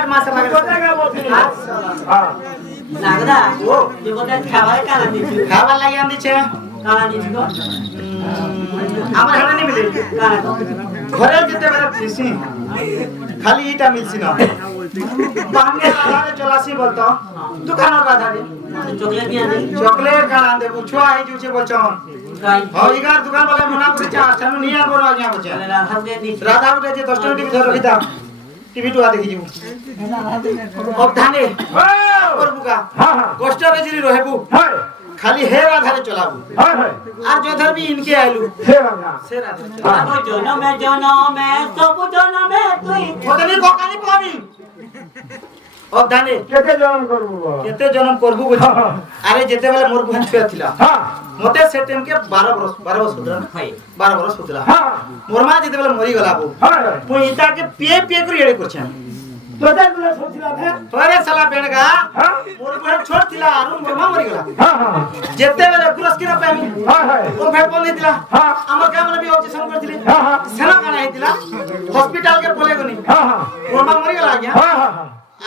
आज मासे लगे লাগদা ও জীবনে খাবার কানা দিছি খাবার লাগি আন দিছে কানা দিছি তো আমার হাতে নি মিলে কানা তো ঘরে যেতে বেলা দিছি খালি এটা মিলছি না বামে আধারে চলাসি বলতো দোকান আধারে চকলেট নিয়ে আনি চকলেট কানা দেবো ছুয়া হই জুছে বলছন গাই হইগার দোকান वाला মনা করেছে আছানু নিয়ে আনবো আজ্ঞা বলছে রাধা দিয়ে দিছি রাধা উঠে যে 10 টিভি ধরে রখিতা টিভি টুয়া দেখি যাবো অবধানে করবুকা কষ্ট রে জিরি রহেবু খালি হে রাধারে চলাবু আর যধর বি ইনকে আইলু সে রাধা আবো জনমে সবু জনমে তুই ওদনি কোকানি পাবি অবধানে কেতে জনম করবু বুঝ আরে যেতে বেলে মোর বহন ছুয়া থিলা মতে সে টাইম के 12 বছর সুদরা 12 বছর সুদরা মোর মা যেতে বেলে মরি গলা বু পুই ইটা के পিয়ে পিয়ে করে এড়ে করছেন তোদের গুলো ছোটছিলা হে তোরে সালা বেড়গা মোর বহন ছোট থিলা আর মোর মা মরি গলা যেতে বেলে পুরস্কার পাইমি ও ফের কোন দিলা আমার কেমন বি অবজেকশন করছিলি সেনা কানা হইতিলা হসপিটাল के পলে গনি মোর মা মরি গলা আজ্ঞা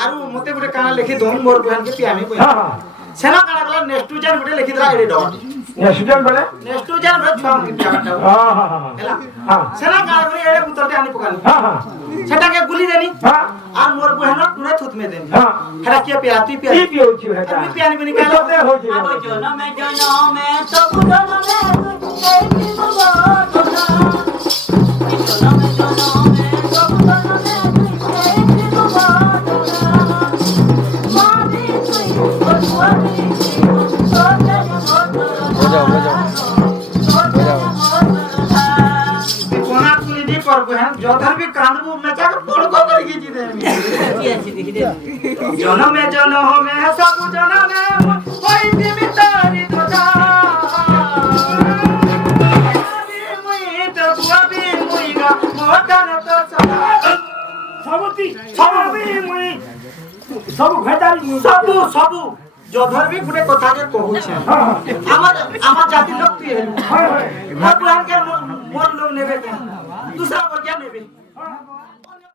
आरु मते गुटे काना लिखि दोन मोर बहन के पियामी कोइ सेना काना गला नेस्टुजन गुटे लिखि दरा एडी डॉट नेस्टुजन रे छम के पियाटा हेला सेना काना गुटे एडे बुतलते आनी पकानी सेटा के गुली देनी आर मोर बहन पुरे थुत में देनी हेला के पिया तू पिया की पियो छी हेटा तू पियानी बनी काला আবো জনমে সবু জনমে তুই জনমে জনমে সবু জনমে जोधर भी कांदबू में जाकर पड़को करगी जी दे जनमे जनमे सब जनमे होई दिमितारी तोजा मुई तो बुआबी मुईगा मोटन तो सबती सबी मुई सब भेदाली सबू जोधर भी गुटे कथा के कहू छे আমার জাতি লোক তুই হেলু मोर बुआन के मोर लोग नेबे दूसरा पर क्या नेबे